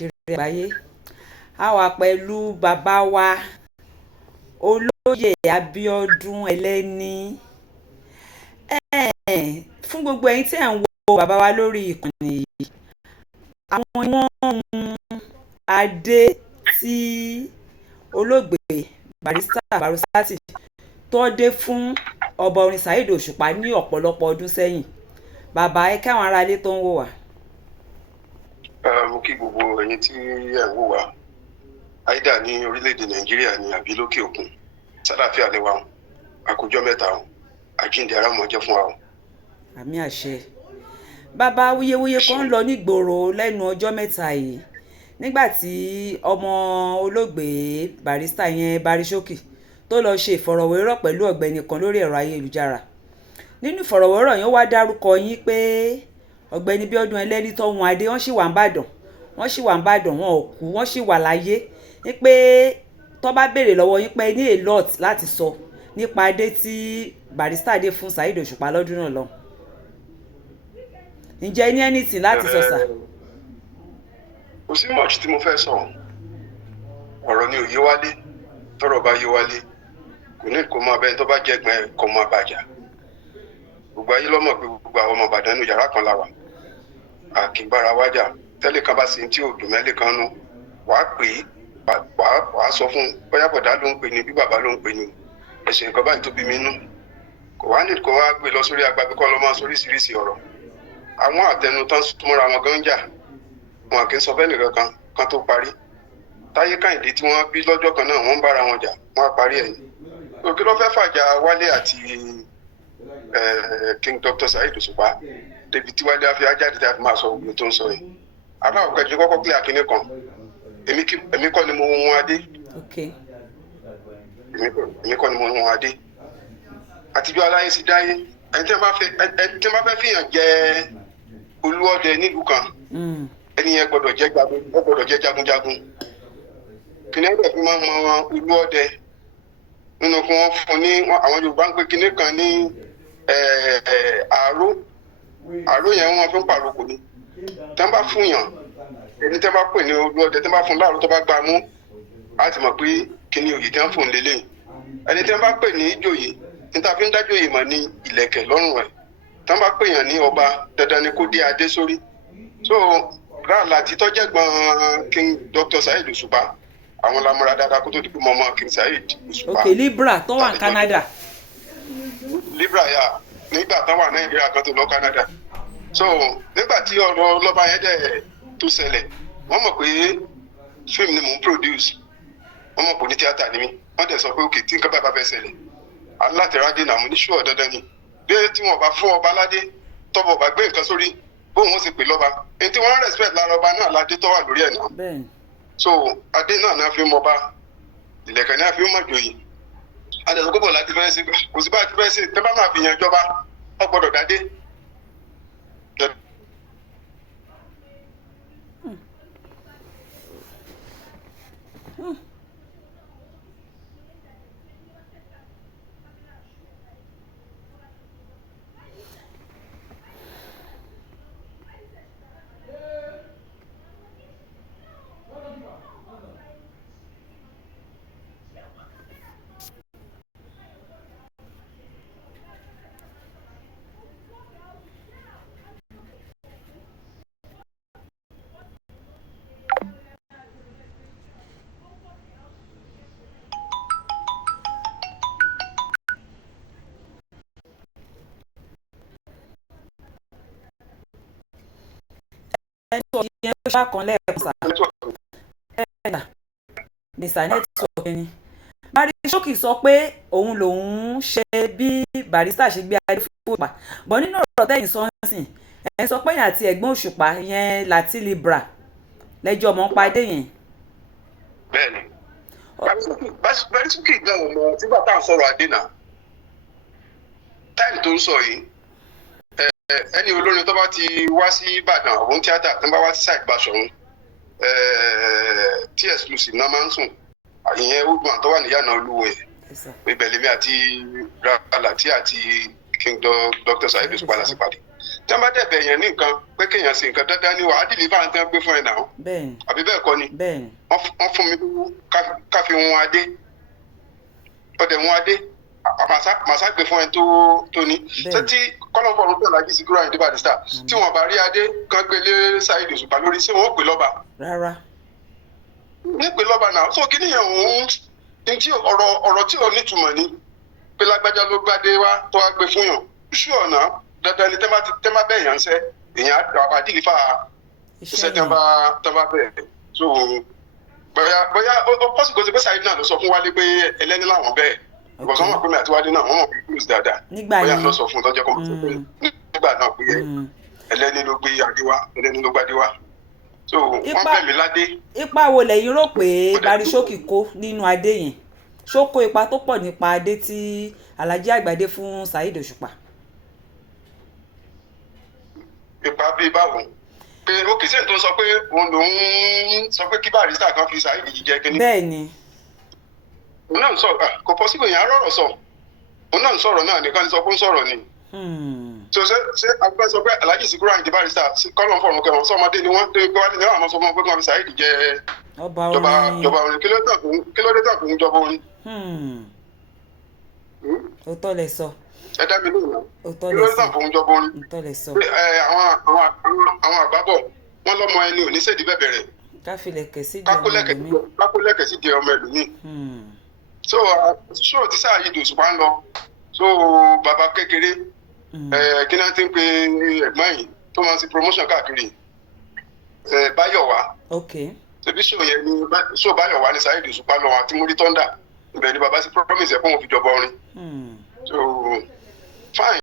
káàkiri àgbáyé. A wà pẹ̀lú bàbá wa olóyè Abíọ́dún Ẹlẹ́ni. Fún gbogbo ẹ̀yin tí ẹ̀ ń wo bàbá wa lórí ìkànnì yìí, àwọn ni wọ́n mú adé tí olóògbé Barrister Barrister tó dé fún ọba orin Saheed Òṣùpá ní ọ̀pọ̀lọpọ̀ ọdún sẹ́yìn. Bàbá ẹ káwọn aráalé tó ń wò wá. Mo kí gbogbo ẹ̀yin tí ẹ̀ ń wò wá àìdá ní orílẹ̀-èdè Nàìjíríà ní àbí lókè òkun sálàáfíà lẹ́wà àkójọ mẹ́ta àjíǹde ara mọ̀ jẹ́ fún wa. Àmì àṣẹ. Bàbá wuyewuye kan ń lọ nígboro lẹ́nu ọjọ́ mẹ́ta yìí nígbà tí ọmọ olóògbé Barrister yẹn Barisókì tó lọ ṣe ìfọ̀rọ̀wérọ̀ pẹ̀lú ọ̀gbẹ́ni kan lórí ẹ̀rọ ayélujára. Nínú ìfọ̀rọ̀wérọ̀ yẹn wá dárúkọ yín pé ọ̀gbẹ́ni Bíọ́dún Ẹlẹ́ni tó hun adé wọ́n sì wà ń bàdàn wọn ò kú wọ́n sì wà láyé ní pé tó bá béèrè lọ́wọ́ yín pé ní a lot láti sọ nípa adé tí Barrister dé fún Saheed Òṣùpá lọ́dún náà lọ. Ǹjẹ́ ní anything láti sọ sà? Kò sí much tí mo fẹ́ sọ ọ̀rọ̀ ni ò yé wálé tọ́rọ̀ bá yé wálé kò ní kó máa bẹ́ẹ̀ tó bá jẹ́gbẹ́ kó máa bàjá. Gbogbo ayé lọ́mọ̀ pé gbogbo àwọn ọmọ Ìbàdàn nínú yàrá kan la wà àkìgbára wájà tẹ́lẹ̀ kan bá sí tí ò dùn mẹ́lẹ̀ kan nú wàá pè é wàá sọ fún bóyá bọ̀dá ló ń pè ní bí bàbá ló ń pè ní ẹ̀sìn nǹkan báyìí tó bí mi nú kò wá ní kó wá gbé lọ sórí agbábí kọ́ lọ́ máa sóríṣiríṣi ọ̀rọ̀. Àwọn àtẹnután súnmọ́ra wọn gan jà wọn kì í sọ bẹ́ẹ̀ nìkan kan tó parí. Táyé Káyìndé tí wọ́n bí lọ́jọ́ kan náà wọ́n ń bára wọn jà wọ́n á parí ẹ̀yìn. Òkè ló fẹ́ fàjà Wálé àti King Dr. Saheed Òṣùpá débi tí Wálé afi ajáde tí a fi máa sọ ògùn tó ń sọ yìí. Aláwọ̀ kẹjọ kọ́kọ́ kílẹ̀ akínní kan èmi kọ́ ni mo hun adé. Èmi kọ́ ni mo hun adé. Àtijọ́ aláyé sí dáyé ẹni tí wọ́n bá fẹ́ fìyàn jẹ olúọdẹ nílùú kan ẹni yẹn gbọ́dọ̀ jẹ́ jagunjagun. Kìnìún ẹ̀dẹ̀ fi máa ń mọ olúọdẹ nínú kí wọ́n fún ní àwọn Yorùbá ń pè kinní kan ní àró yẹn wọ́n fi ń pàrokò ni. Tí wọ́n bá fún yàn ẹni tí wọ́n bá pè ní olúọdẹ tí wọ́n bá fún láàrú tó bá gbá mú á ti mọ̀ pé kíní òye tí wọ́n fún lélẹ̀. Ẹni tí wọ́n bá pè ní ìjòyè níta fi ń dájọ́ yìí mọ̀ ní ìlẹ̀kẹ̀ lọ́rùn rẹ̀ tí wọ́n bá pè yàn ní ọba dandan ni kó dé adé sórí. So ráàlà tí tọ́jẹ́gbọ́n King Dr. Saheed Òṣùpá àwọn lamọ́ra dáadáa kó tó di pé mo mọ King Saheed Òṣùpá. Ok, Libra tó wà ní Canada. Libra yà nígbà tán wà Nàìjíríà kan tó lọ Canada. So nígbà tí ọ̀rọ̀ lọ́ba yẹn dẹ̀ tó ṣẹlẹ̀ wọ́n mọ̀ pé fíìmù ni mò ń produce wọ́n mọ̀ pé ní tíátà ni mí wọ́n dẹ̀ sọ pé ok tí nǹkan bá fẹ́ ṣẹlẹ̀ alátẹ̀rádé náà mo ní ṣùọ́ dandan ni bí tí wọ́n bá fún ọba aládé tọ́bọ̀ bá gbé nǹkan sórí bóun ó sì pè lọ́ba èyí tí wọ́n respect lára ọba náà ládé tó wà lórí ẹ̀ náà. So adé náà náà fi ń mọba ìlẹ̀kẹ̀ náà fi ń mọ̀jòyè adẹ̀sọ́ gbọ́dọ̀ láti fẹ́ sí kò sí bá ti fẹ́ sí tẹ́ bá máa fi yan ìjọba wọ́n gbọ́dọ̀ dádé. Network yẹn ló ṣàkàn lẹ́ẹ̀kan sá. Mr. Network ni. Barisókì sọ pé òun lòun ṣe bí Barrister ṣe gbé adé fún Òṣùpá. Bọ́ nínú ọ̀rọ̀ tẹ̀yìn sọ́nsìn ẹ̀ sọ pé yẹn àti ẹ̀gbọ́n Òṣùpá yẹn láti Libra lẹ́jọ́ ọmọ ń pa adé yẹn. Bẹ́ẹ̀ni Barisókì gan ọmọ tígbà tá à ń sọ̀rọ̀ adé náà táìmù tó ń sọ yìí ẹni olórin tó bá ti wá sí Ìbàdàn àwọn tíátà tó bá wá sí Saheed Bashorun T.S. Lucy náà máa ń sùn ìyẹn oldman tó wà níyànà Olúwo ìbẹ̀lẹ̀mí àti Ralati àti King Dr. Saheed Òṣùpá láti pàdé tí wọ́n bá dẹ̀ bẹ̀ yẹn ní nǹkan pé kéèyàn ṣe nǹkan dandan ni wàá dìlífà ń tán gbé fún ẹ náà bẹ́ẹ̀ni àbí bẹ́ẹ̀ kọ́ ni bẹ́ẹ̀ni wọ́n fún mi lówó ká fi hun adé ọdẹ hun adé màsá gbé fún ẹ tó ní ṣé tí kọ́lọ́fọ̀ ló tẹ̀lé Alhaji Sikiru Ayinde Barrister tí wọ́n bá rí adé kan gbélé Saheed Òṣùpá lórí ṣé wọ́n ó pè lọ́ba rárá ní pè lọ́ba náà so kí nìyẹn òun tí ọ̀rọ̀ tí ò nítumọ̀ ni pé lágbájá ló gbádé wá tó wá gbé fún yàn ṣú ọ̀nà dandan ni tẹ́ bá bẹ̀ yàn ṣẹ́ èèyàn àdìlífà iṣẹ́ tẹ́ bá bẹ̀ so bóyá ó pọ́sì kó ti pé Saheed náà ló sọ fún Wálé pé ẹlẹ́ni làwọn bẹ́ẹ̀ because wọ́n mọ̀ pé mi àti Wálé náà wọ́n mọ̀ pé close dáadáa bóyá lọ sọ fún tọ́jọ́ kan sọ pé nígbà náà pé ẹlẹ́ni ló gbé adé wá ẹlẹ́ni ló gbádé wá so wọ́n bẹ̀ mí ládé. Ipa wo lẹ̀yin rò pé Barishoki kó nínú adé yẹn ṣó kó ipa tó pọ̀ nípa adé tí Alhaji Àgbàdé fún Saheed Òṣùpá. Ipa bíi báwo pé ó kìí sẹ́ni tó sọ pé òun lòún sọ pé kí Barrister kan fi Saheed yìí jẹ kínní. bẹ́ẹ̀ ni. òun náà ń sọ̀rọ̀ kò pọ̀ síbò yẹn á rọ̀rọ̀ sọ òun náà ń sọ̀rọ̀ náà nìkan ní sọ pé ń sọ̀rọ̀ ni. so ṣé agbẹ́ sọ pé Alhaji Sikiru Ayinde Barrister kọ́lọ̀ fọ̀rùn kẹwọn sọmọdé ni wọ́n tó gbé wálé ní àwọn sọmọ pé kí wọ́n fi Saheed jẹ jọba orin kí ló dé tàn fún jọba orin. ó tọ́ lẹ sọ. ẹ dá mi lóhùn náà òótọ́ kí lẹ ló dé sọ tàn fún jọba orin. òótọ́ lẹ sọ. àwọn àgbábọ̀ wọ́n lọ́mọ ẹni ò ní sèdí bẹ̀bẹ̀ rẹ̀ káfílẹ̀kẹ̀ sí di ọmọ ẹlòmíì. kákólẹ̀kẹ̀ sí di ọmọ ẹlòmíì. so ṣó ti Saheed Òṣùpá ń lọ so bàbá kékeré kí náà ti ń pe ẹ̀gbọ́n yìí tó máa ń ṣe promotion káàkiri Báyọ̀wá. ok. ṣebí ṣó yẹn ni ṣó Báyọ̀wá ní Saheed Òṣùpá lọ àti Múrí Thunder ibẹ̀ ni bàbá sí promise ẹ̀ fún òun fi jọba orin. so fine